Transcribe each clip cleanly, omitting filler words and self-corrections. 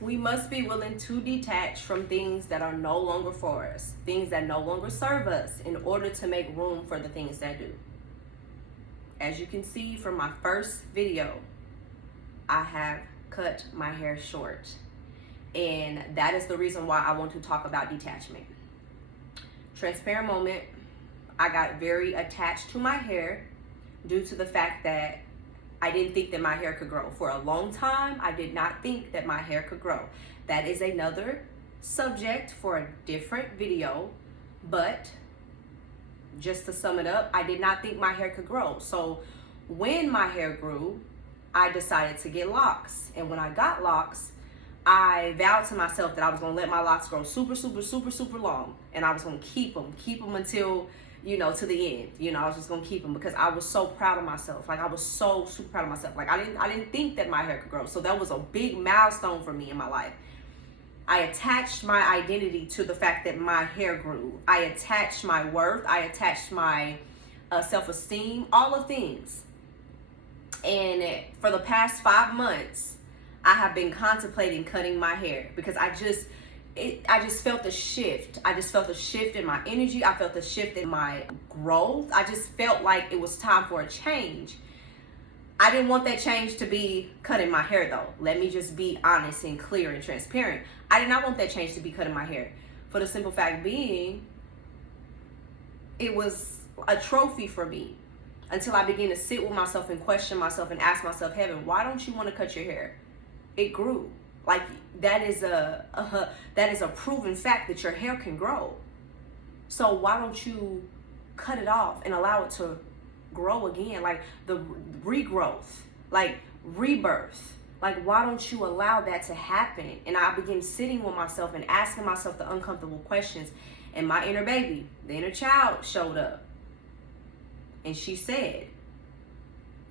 We must be willing to detach from things that are no longer for us, things that no longer serve us, in order to make room for the things that do. As you can see from my first video, I have cut my hair short. And that is the reason why I want to talk about detachment. Transparent moment, I got very attached to my hair due to the fact that I didn't think that my hair could grow. For a long time, I did not think that my hair could grow. That is another subject for a different video, but just to sum it up, I did not think my hair could grow. So when my hair grew, I decided to get locks. And when I got locks, I vowed to myself that I was gonna let my locks grow super, super, super, super long. And I was gonna keep them until, to the end. I was just gonna keep them because I was so proud of myself. Like, I was so super proud of myself. Like, I didn't think that my hair could grow. So that was a big milestone for me in my life. I attached my identity to the fact that my hair grew. I attached my worth. I attached my self-esteem, all of things. And for the past 5 months, I have been contemplating cutting my hair because I just felt a shift. I just felt a shift in my energy. I felt a shift in my growth. I just felt like it was time for a change. I didn't want that change to be cutting my hair, though. Let me just be honest and clear and transparent. I did not want that change to be cutting my hair. For the simple fact being, it was a trophy for me until I began to sit with myself and question myself and ask myself, Heaven, why don't you want to cut your hair? It grew. Like, that is a proven fact that your hair can grow. So why don't you cut it off and allow it to grow again? Like the regrowth, like rebirth. Like, why don't you allow that to happen? And I began sitting with myself and asking myself the uncomfortable questions. And my inner baby, the inner child, showed up. And she said,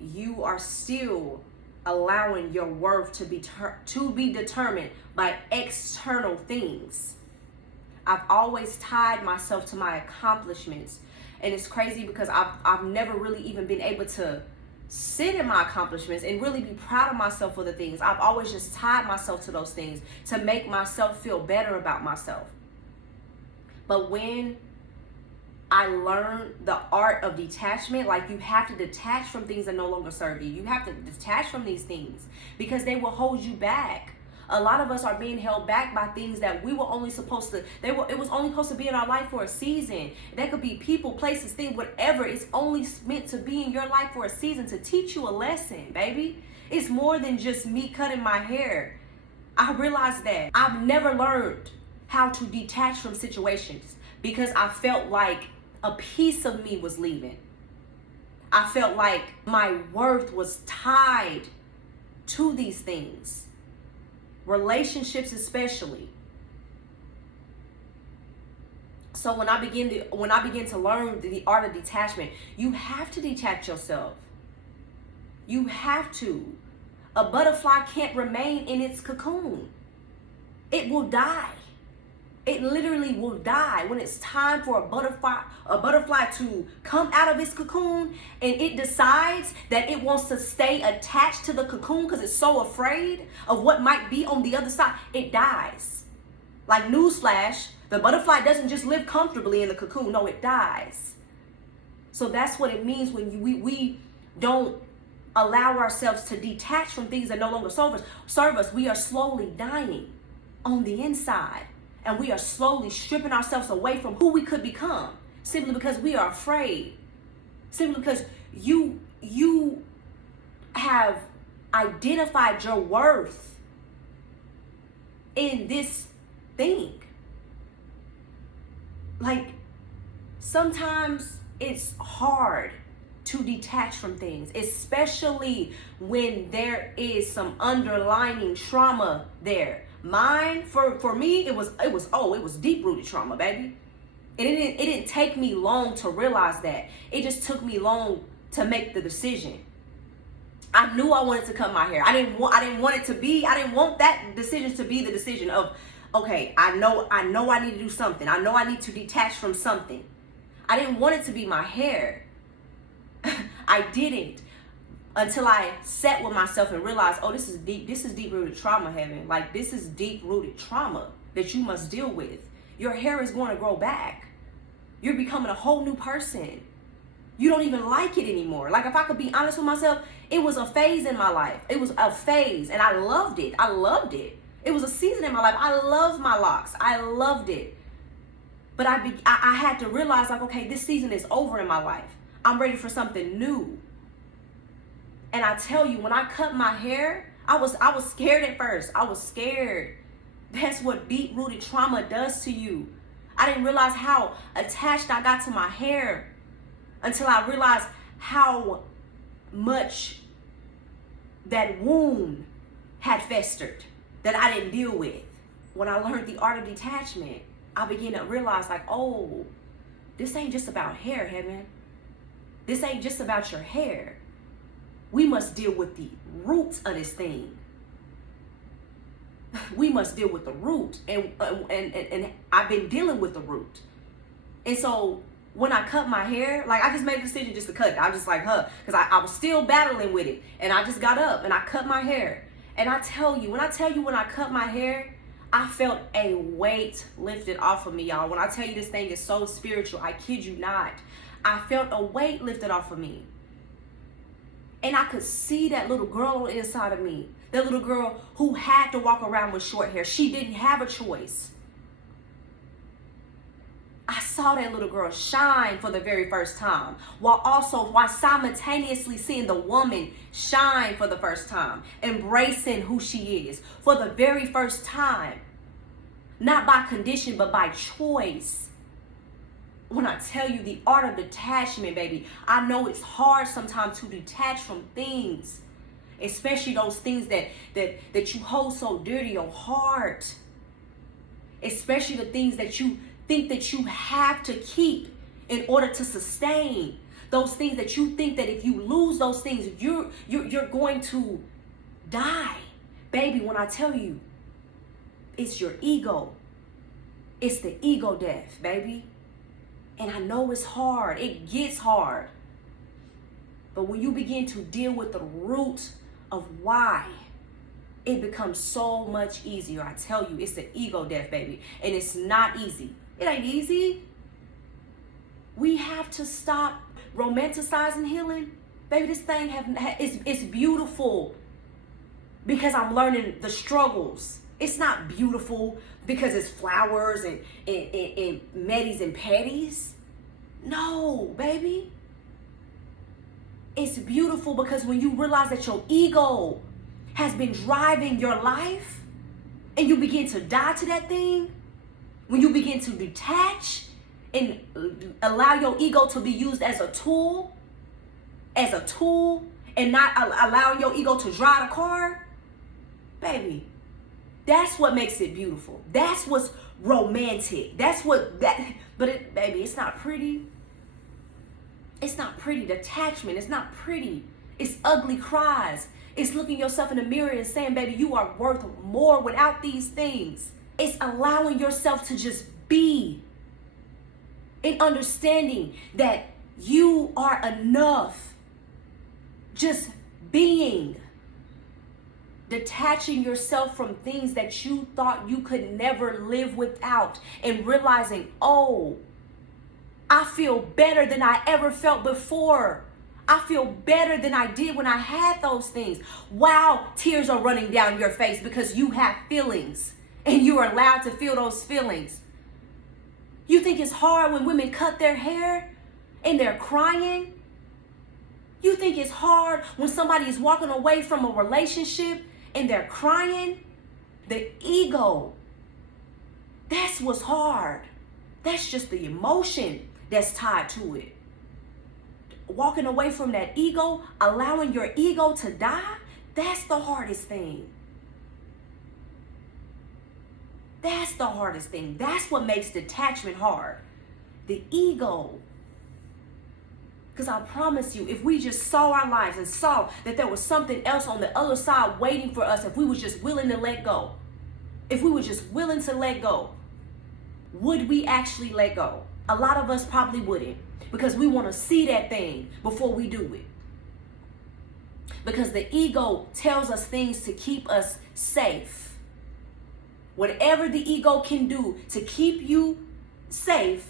you are still allowing your worth to be determined by external things. I've always tied myself to my accomplishments. And it's crazy because I've never really even been able to sit in my accomplishments and really be proud of myself for the things. I've always just tied myself to those things to make myself feel better about myself. But when I learned the art of detachment, like, you have to detach from things that no longer serve you. You have to detach from these things because they will hold you back. A lot of us are being held back by things that we were only supposed to, it was only supposed to be in our life for a season. That could be people, places, things, whatever. It's only meant to be in your life for a season to teach you a lesson, baby. It's more than just me cutting my hair. I realized that I've never learned how to detach from situations because I felt like a piece of me was leaving. I felt like my worth was tied to these things. Relationships especially. So when I begin to learn the art of detachment, you have to detach yourself. You have to. A butterfly can't remain in its cocoon. It will die. It literally will die when it's time for a butterfly to come out of its cocoon, and it decides that it wants to stay attached to the cocoon because it's so afraid of what might be on the other side. It dies. Like, newsflash, the butterfly doesn't just live comfortably in the cocoon. No, it dies. So that's what it means when we don't allow ourselves to detach from things that no longer serve us. We are slowly dying on the inside. And we are slowly stripping ourselves away from who we could become simply because we are afraid. Simply because you have identified your worth in this thing. Like, sometimes it's hard to detach from things, especially when there is some underlying trauma there. Mine, for me, it was deep-rooted trauma, baby. And it didn't take me long to realize that. It just took me long to make the decision. I knew I wanted to cut my hair. I didn't want that decision to be the decision of, okay, I know I need to do something. I know I need to detach from something. I didn't want it to be my hair. I didn't. until I sat with myself and realized, oh, this is deep. This is deep-rooted trauma, Heaven. Like, this is deep-rooted trauma that you must deal with. Your hair is going to grow back. You're becoming a whole new person. You don't even like it anymore. Like, if I could be honest with myself, it was a phase in my life. It was a phase, and I loved it. I loved it. It was a season in my life. I loved my locks. I loved it. But I had to realize, like, okay, this season is over in my life. I'm ready for something new. And I tell you, when I cut my hair, I was scared at first. I was scared. That's what deep-rooted trauma does to you. I didn't realize how attached I got to my hair until I realized how much that wound had festered that I didn't deal with. When I learned the art of detachment, I began to realize, like, oh, this ain't just about hair, Heaven. This ain't just about your hair. We must deal with the roots of this thing. We must deal with the root, and I've been dealing with the root. And so when I cut my hair, like, I just made a decision just to cut it. I was just like, because I was still battling with it, and I just got up and I cut my hair. And I tell you, when I cut my hair, I felt a weight lifted off of me, y'all. When I tell you this thing is so spiritual, I kid you not. I felt a weight lifted off of me. And I could see that little girl inside of me. That little girl who had to walk around with short hair. She didn't have a choice. I saw that little girl shine for the very first time, while simultaneously seeing the woman shine for the first time, embracing who she is for the very first time. Not by condition, but by choice. When I tell you the art of detachment, baby, I know it's hard sometimes to detach from things, especially those things that you hold so dear to your heart, especially the things that you think that you have to keep in order to sustain, those things that you think that if you lose those things, you're going to die. Baby, when I tell you, it's your ego. It's the ego death, baby. And I know it's hard. It gets hard. But when you begin to deal with the root of why, it becomes so much easier. I tell you, it's the ego death, baby. And it's not easy. It ain't easy. We have to stop romanticizing healing. Baby, this thing it's beautiful because I'm learning the struggles. It's not beautiful because it's flowers and medis and petties. No, baby. It's beautiful because when you realize that your ego has been driving your life and you begin to die to that thing, when you begin to detach and allow your ego to be used as a tool, and not allow your ego to drive the car, baby, that's what makes it beautiful. That's what's romantic. Baby, it's not pretty. It's not pretty. Detachment, it's not pretty. It's ugly cries. It's looking yourself in the mirror and saying, baby, you are worth more without these things. It's allowing yourself to just be, in understanding that you are enough. Just being. Detaching yourself from things that you thought you could never live without, and realizing, oh, I feel better than I ever felt before. I feel better than I did when I had those things. Wow, tears are running down your face because you have feelings and you are allowed to feel those feelings. You think it's hard when women cut their hair and they're crying? You think it's hard when somebody is walking away from a relationship and they're crying? The ego, that's what's hard. That's just the emotion that's tied to it. Walking away from that ego, allowing your ego to die, that's the hardest thing. That's the hardest thing. That's what makes detachment hard. The ego. Because I promise you, if we just saw our lives and saw that there was something else on the other side waiting for us, if we was just willing to let go, if we were just willing to let go, would we actually let go? A lot of us probably wouldn't, because we want to see that thing before we do it. Because the ego tells us things to keep us safe. Whatever the ego can do to keep you safe,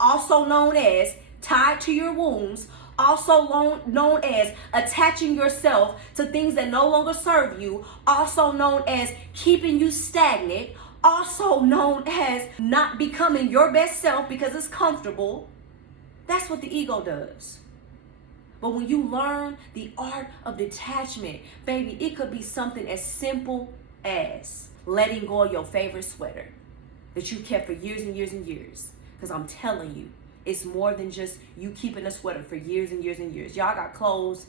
also known as tied to your wounds, also known as attaching yourself to things that no longer serve you, also known as keeping you stagnant, also known as not becoming your best self because it's comfortable. That's what the ego does. But when you learn the art of detachment, baby, it could be something as simple as letting go of your favorite sweater that you kept for years and years and years. Because I'm telling you, it's more than just you keeping a sweater for years and years and years. Y'all got clothes.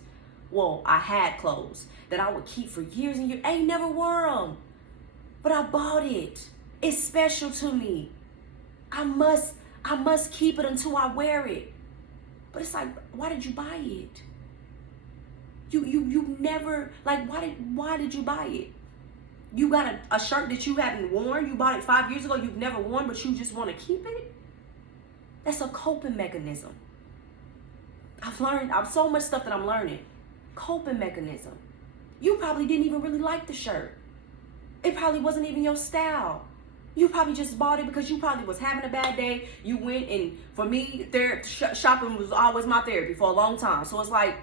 Well, I had clothes that I would keep for years and years. I ain't never wore them. But I bought it. It's special to me. I must keep it until I wear it. But it's like, why did you buy it? You never, like, why did you buy it? You got a shirt that you haven't worn. You bought it 5 years ago. You've never worn, but you just want to keep it. That's a coping mechanism. I've so much stuff that I'm learning. Coping mechanism. You probably didn't even really like the shirt. It probably wasn't even your style. You probably just bought it because you probably was having a bad day. You went, and for me, shopping was always my therapy for a long time. So it's like,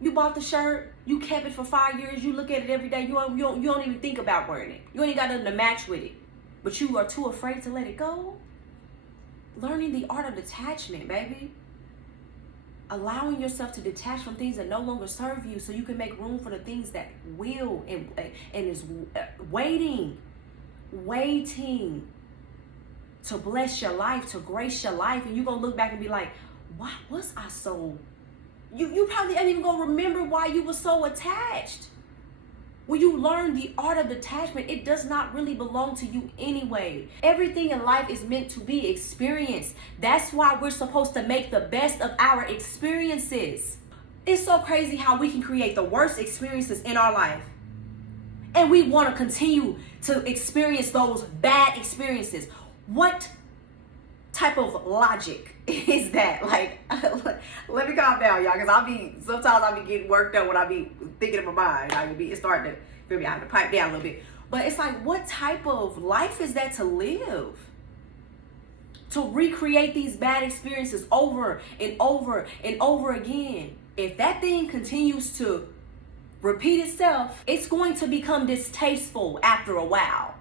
you bought the shirt, you kept it for 5 years, you look at it every day, you don't even think about wearing it. You ain't got nothing to match with it. But you are too afraid to let it go. Learning the art of detachment, baby. Allowing yourself to detach from things that no longer serve you so you can make room for the things that will and is waiting to bless your life, to grace your life. And you're going to look back and be like, why was I so... You probably ain't even going to remember why you were so attached. When you learn the art of detachment, it does not really belong to you anyway. Everything in life is meant to be experienced. That's why we're supposed to make the best of our experiences. It's so crazy how we can create the worst experiences in our life, and we want to continue to experience those bad experiences. What type of logic is that? Like, let me calm down, y'all, because sometimes I be getting worked up when I be thinking in my mind. It's starting to feel me. I have to pipe down a little bit. But it's like, what type of life is that to live? To recreate these bad experiences over and over and over again. If that thing continues to repeat itself, it's going to become distasteful after a while.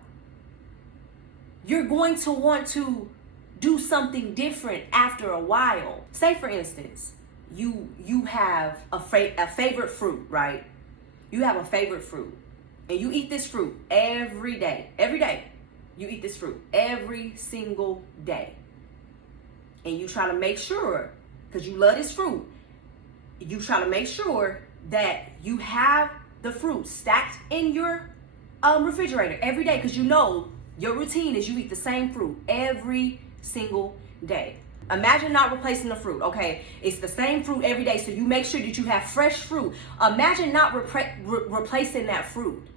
You're going to want to do something different after a while. Say, for instance, you have a favorite fruit, right? You have a favorite fruit, and you eat this fruit every day. Every day, you eat this fruit every single day, and you try to make sure, because you love this fruit, you try to make sure that you have the fruit stacked in your refrigerator every day, because you know your routine is you eat the same fruit every single day. Imagine not replacing the fruit, okay? It's the same fruit every day, so you make sure that you have fresh fruit. Imagine not replacing that fruit.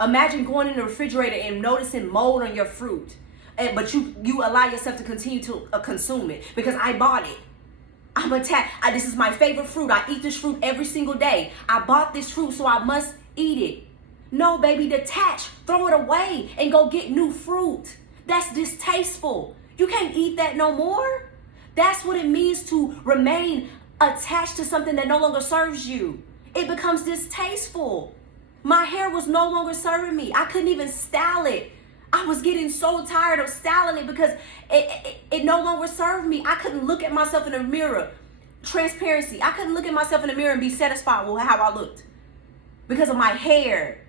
Imagine going in the refrigerator and noticing mold on your fruit, but you allow yourself to continue to consume it because I bought it. I'm attached. This is my favorite fruit. I eat this fruit every single day. I bought this fruit, so I must eat it. No, baby, detach. Throw it away and go get new fruit. That's distasteful. You can't eat that no more. That's what it means to remain attached to something that no longer serves you. It becomes distasteful. My hair was no longer serving me. I couldn't even style it. I was getting so tired of styling it because it no longer served me. I couldn't look at myself in the mirror. Transparency. I couldn't look at myself in the mirror and be satisfied with how I looked because of my hair.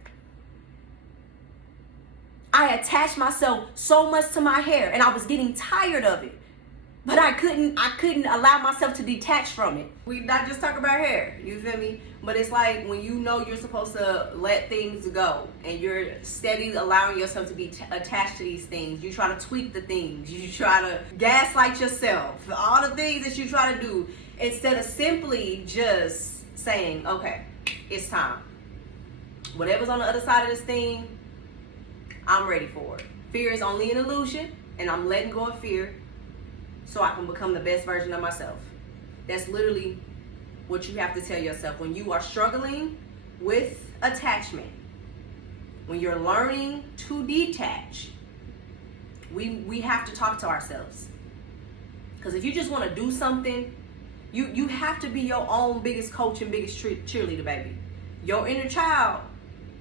I attached myself so much to my hair, and I was getting tired of it. But I couldn't allow myself to detach from it. We not just talk about hair, you feel me? But it's like when you know you're supposed to let things go, and you're steady allowing yourself to be attached to these things. You try to tweak the things. You try to gaslight yourself. All the things that you try to do, instead of simply just saying, okay, it's time. Whatever's on the other side of this thing, I'm ready for it. Fear is only an illusion, and I'm letting go of fear so I can become the best version of myself. That's literally what you have to tell yourself when you are struggling with attachment, when you're learning to detach, we have to talk to ourselves. Because if you just want to do something, you have to be your own biggest coach and biggest cheerleader, baby. Your inner child,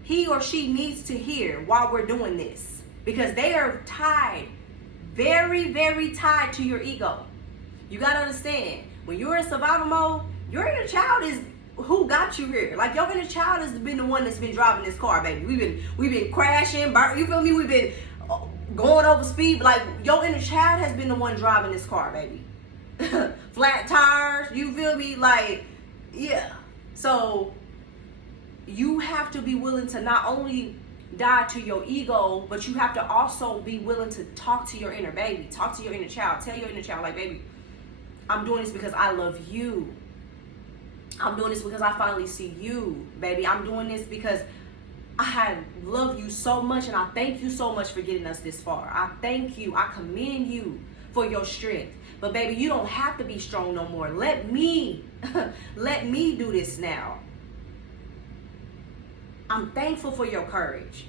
he or she needs to hear while we're doing this, because they are tied, very, very tied to your ego. You got to understand, when you're in survival mode, your inner child is who got you here. Like, your inner child has been the one that's been driving this car, baby. We've been crashing, you feel me? We've been going over speed. Like, your inner child has been the one driving this car, baby. Flat tires, you feel me? Like, yeah. So you have to be willing to not only die to your ego, but you have to also be willing to talk to your inner baby, talk to your inner child. Tell your inner child, like, baby, I'm doing this because I love you. I'm doing this because I finally see you, baby. I'm doing this because I love you so much, and I thank you so much for getting us this far. I thank you. I commend you for your strength. But baby, you don't have to be strong no more. Let me do this now. I'm thankful for your courage.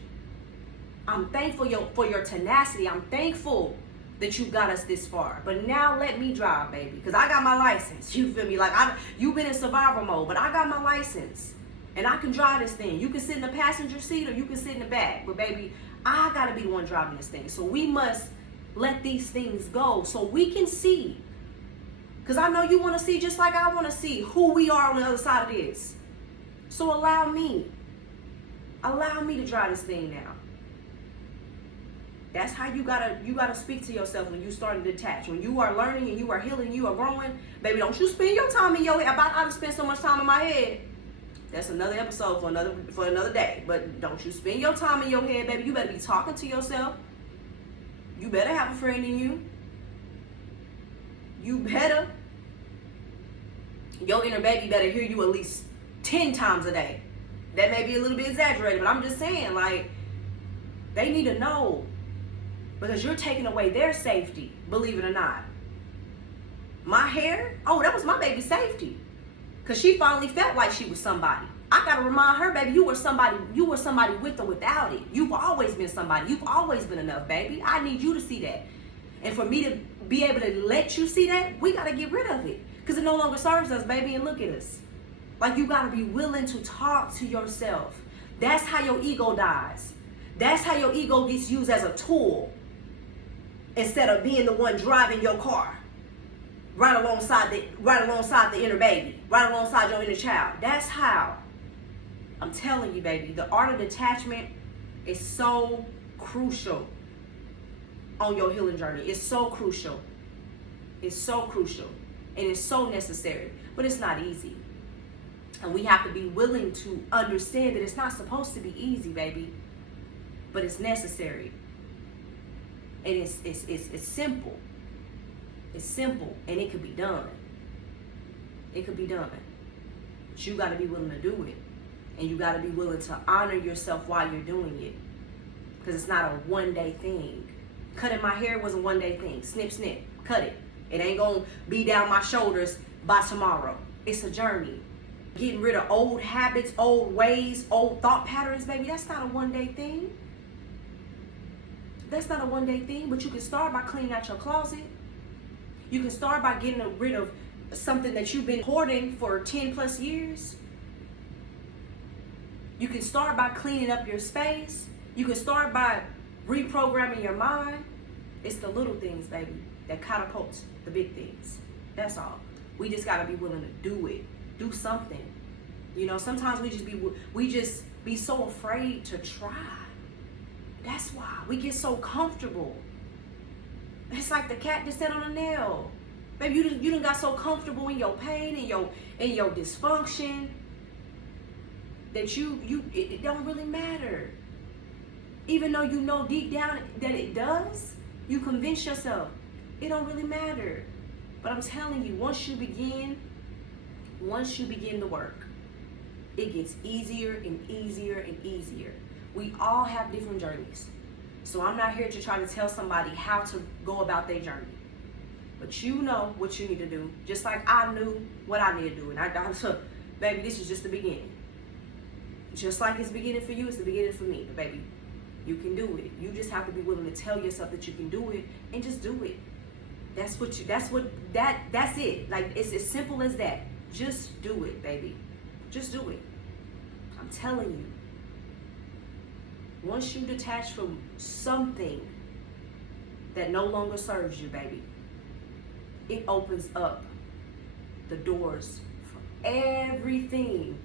I'm thankful for your tenacity. I'm thankful that you got us this far. But now let me drive, baby, because I got my license. You feel me? Like, you've been in survival mode, but I got my license, and I can drive this thing. You can sit in the passenger seat or you can sit in the back. But baby, I gotta be the one driving this thing. So we must let these things go so we can see. Because I know you want to see, just like I want to see, who we are on the other side of this. So allow me to drive this thing now. That's how you gotta speak to yourself when you start to detach. When you are learning and you are healing, you are growing, baby, don't you spend your time in your head. I done spend so much time in my head. That's another episode for another day. But don't you spend your time in your head, baby. You better be talking to yourself. You better have a friend in you. You better. Your inner baby better hear you at least 10 times a day. That may be a little bit exaggerated, but I'm just saying, like, they need to know. Because you're taking away their safety, believe it or not. My hair, oh, that was my baby's safety. Because she finally felt like she was somebody. I got to remind her, baby, you were somebody with or without it. You've always been somebody. You've always been enough, baby. I need you to see that. And for me to be able to let you see that, we got to get rid of it. Because it no longer serves us, baby, and look at us. Like, you got to be willing to talk to yourself. That's how your ego dies. That's how your ego gets used as a tool instead of being the one driving your car right alongside the inner baby, right alongside your inner child. That's how. I'm telling you, baby, the art of detachment is so crucial on your healing journey. It's so crucial. It's so crucial. And it's so necessary. But it's not easy. And we have to be willing to understand that it's not supposed to be easy, baby. But it's necessary. And it's simple. It's simple. And it could be done. It could be done. But you got to be willing to do it. And you got to be willing to honor yourself while you're doing it. Because it's not a one-day thing. Cutting my hair was a one-day thing. Snip, snip. Cut it. It ain't going to be down my shoulders by tomorrow. It's a journey. Getting rid of old habits, old ways, old thought patterns, baby, that's not a one-day thing. That's not a one-day thing. But you can start by cleaning out your closet. You can start by getting rid of something that you've been hoarding for 10 plus years. You can start by cleaning up your space. You can start by reprogramming your mind. It's the little things, baby, that catapults the big things. That's all. We just got to be willing to do it. Do something. You know, sometimes we just be so afraid to try. That's why we get so comfortable. It's like the cat that sat on a nail. Baby, you done got so comfortable in your pain and your dysfunction that it don't really matter. Even though you know deep down that it does, you convince yourself it don't really matter. But I'm telling you, once you begin the work, it gets easier and easier and easier. We all have different journeys. So I'm not here to try to tell somebody how to go about their journey. But you know what you need to do. Just like I knew what I need to do. And I baby, this is just the beginning. Just like it's the beginning for you, it's the beginning for me. But baby, you can do it. You just have to be willing to tell yourself that you can do it and just do it. That's it. Like, it's as simple as that. Just do it, baby. Just do it. I'm telling you. Once you detach from something that no longer serves you, baby, it opens up the doors for everything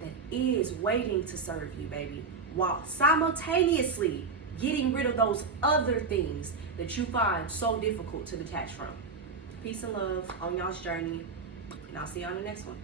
that is waiting to serve you, baby, while simultaneously getting rid of those other things that you find so difficult to detach from. Peace and love on y'all's journey, and I'll see y'all in the next one.